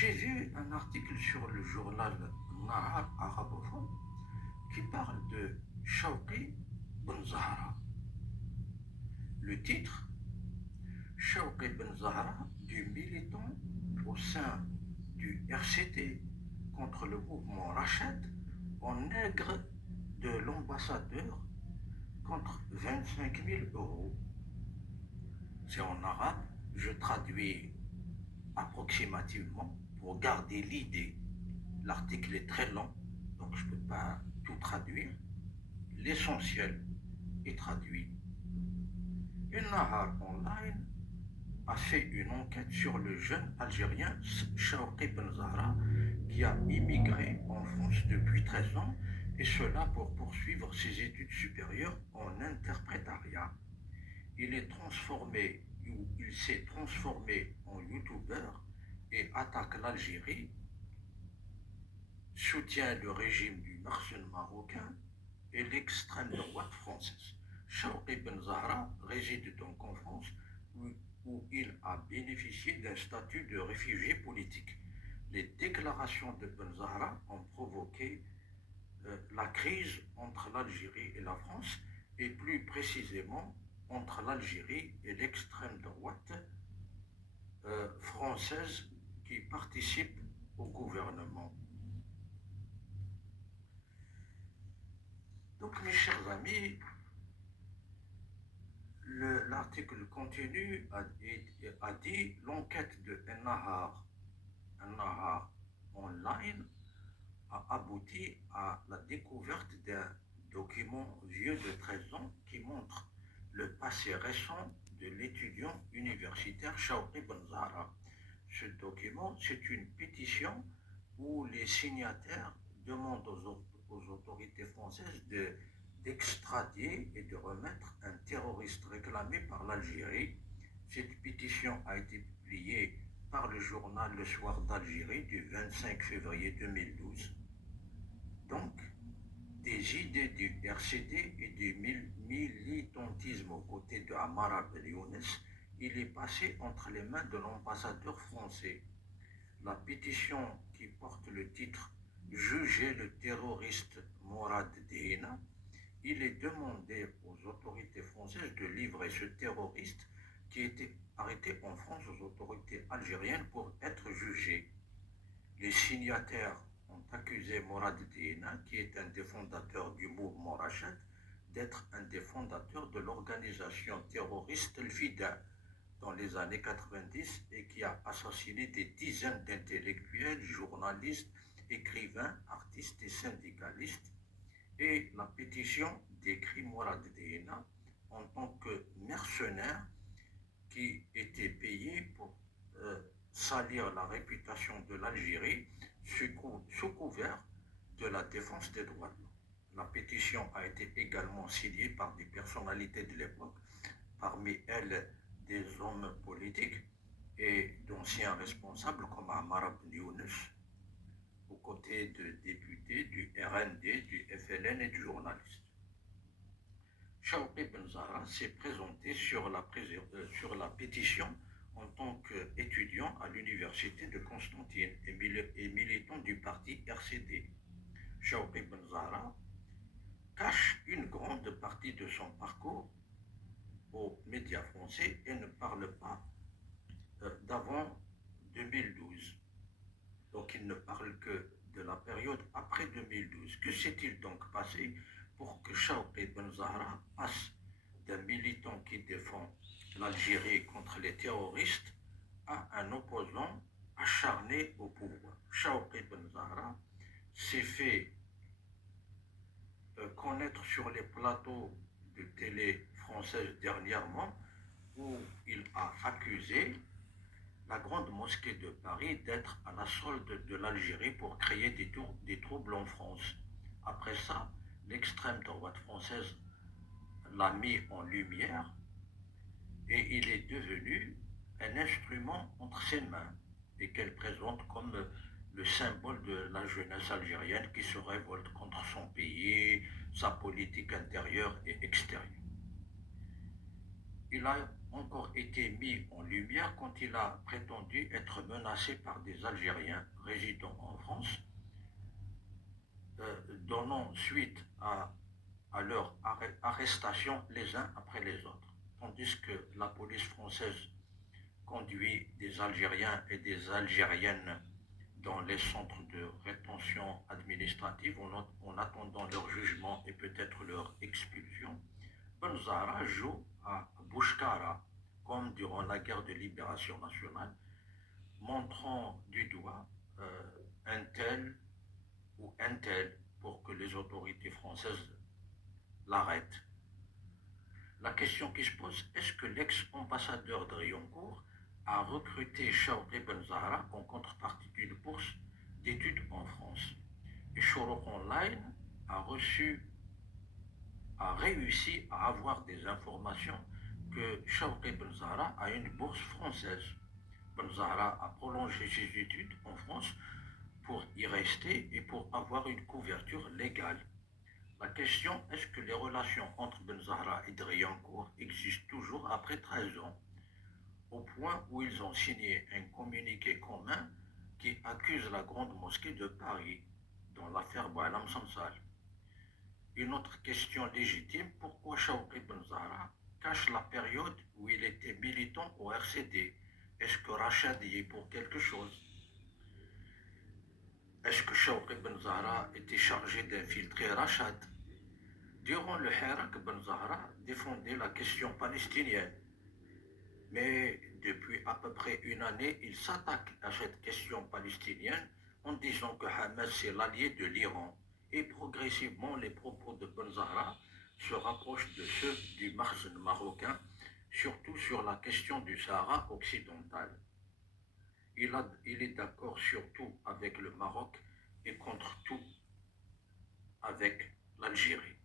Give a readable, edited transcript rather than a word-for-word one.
J'ai vu un article sur le journal Nahar arabophone qui parle de Shawqi Ben Zahra. Le titre, Shawqi Ben Zahra, du militant au sein du RCT contre le mouvement Rachad en nègre de l'ambassadeur contre 25 000 euros. C'est en arabe, je traduis approximativement pour garder l'idée. L'article est très long, donc je ne peux pas tout traduire. L'essentiel est traduit. Et Nahar Online a fait une enquête sur le jeune Algérien Shawqi Ben Zahra qui a immigré en France depuis 13 ans et cela pour poursuivre ses études supérieures en interprétariat. Il s'est transformé en youtubeur et attaque l'Algérie, soutient le régime du Marsen marocain et l'extrême droite française. Shawqi Ben Zahra réside donc en France où il a bénéficié d'un statut de réfugié politique. Les déclarations de Ben Zahra ont provoqué la crise entre l'Algérie et la France et plus précisément entre l'Algérie et l'extrême droite française qui participe au gouvernement. Donc mes chers amis, l'article continue a dit l'enquête de Nahar Online a abouti à la découverte d'un document vieux de 13 ans qui montre le passé récent de l'étudiant universitaire Shawqi Ben Zahra. Ce document, c'est une pétition où les signataires demandent aux autorités françaises d'extrader et de remettre un terroriste réclamé par l'Algérie. Cette pétition a été publiée par le journal Le Soir d'Algérie du 25 février 2012. Donc, des idées du RCD et du militantisme aux côtés de Amara Ben Younes, il est passé entre les mains de l'ambassadeur français. La pétition qui porte le titre Juger le terroriste Morad Dehena, il est demandé aux autorités françaises de livrer ce terroriste qui était arrêté en France aux autorités algériennes pour être jugé. Les signataires ont accusé Morad Dehena, qui est un des fondateurs du mouvement Rachad, d'être un des fondateurs de l'organisation terroriste El-Fida dans les années 90 et qui a assassiné des dizaines d'intellectuels, journalistes, écrivains, artistes et syndicalistes. Et la pétition décrit Morad Dehena en tant que mercenaire qui était payé pour salir la réputation de l'Algérie sous couvert de la défense des droits de l'homme. La pétition a été également signée par des personnalités de l'époque, parmi elles des hommes politiques et d'anciens responsables comme Amara Ben Younes, aux côtés de députés du RND, du FLN et de journalistes. Shawqi Ben Zahra s'est présenté sur la pétition en tant qu'étudiant à l'université de Constantine et militant du parti RCD. Shawqi Ben Zahra cache une grande partie de son parcours aux médias français et ne parle pas d'avant 2012. Donc il ne parle que de la période après 2012. Que s'est-il donc passé pour que Shawqi Ben Zahra passe d'un militant qui défend l'Algérie contre les terroristes à un opposant acharné au pouvoir? Shawqi Ben Zahra s'est fait connaître sur les plateaux de télé française dernièrement où il a accusé la grande mosquée de Paris d'être à la solde de l'Algérie pour créer des troubles en France. Après ça, l'extrême droite française l'a mis en lumière et il est devenu un instrument entre ses mains et qu'elle présente comme le symbole de la jeunesse algérienne qui se révolte contre son pays, sa politique intérieure et extérieure. Il a encore été mis en lumière quand il a prétendu être menacé par des Algériens résidant en France, donnant suite à leur arrestation les uns après les autres. Tandis que la police française conduit des Algériens et des Algériennes dans les centres de rétention administrative en attendant leur jugement et peut-être leur expulsion. Benzara joue à Bouchkara, comme durant la guerre de libération nationale, montrant du doigt un tel ou un tel pour que les autorités françaises l'arrêtent. La question qui se pose, est-ce que l'ex-ambassadeur de Rioncourt a recruté Shawqi Benzahra en contrepartie d'une bourse d'études en France? Et Shorouk Online a réussi à avoir des informations que Shawqi Benzahra a une bourse française. Benzahra a prolongé ses études en France pour y rester et pour avoir une couverture légale. La question est-ce que les relations entre Benzahra et Driancourt existent toujours après 13 ans, au point où ils ont signé un communiqué commun qui accuse la Grande Mosquée de Paris dans l'affaire Boualam Samsal. Une autre question légitime, pourquoi Shawqi Benzahra cache la période où il était militant au RCD? Est-ce que Rachad y est pour quelque chose? Est-ce que Shawqi Benzahra était chargé d'infiltrer Rachad? Durant le Hirak, Benzahra défendait la question palestinienne. Mais depuis à peu près une année, il s'attaque à cette question palestinienne en disant que Hamas c'est l'allié de l'Iran. Et progressivement, les propos de Benzahra se rapprochent de ceux du Marzen marocain, surtout sur la question du Sahara occidental. Il est d'accord surtout avec le Maroc et contre tout avec l'Algérie.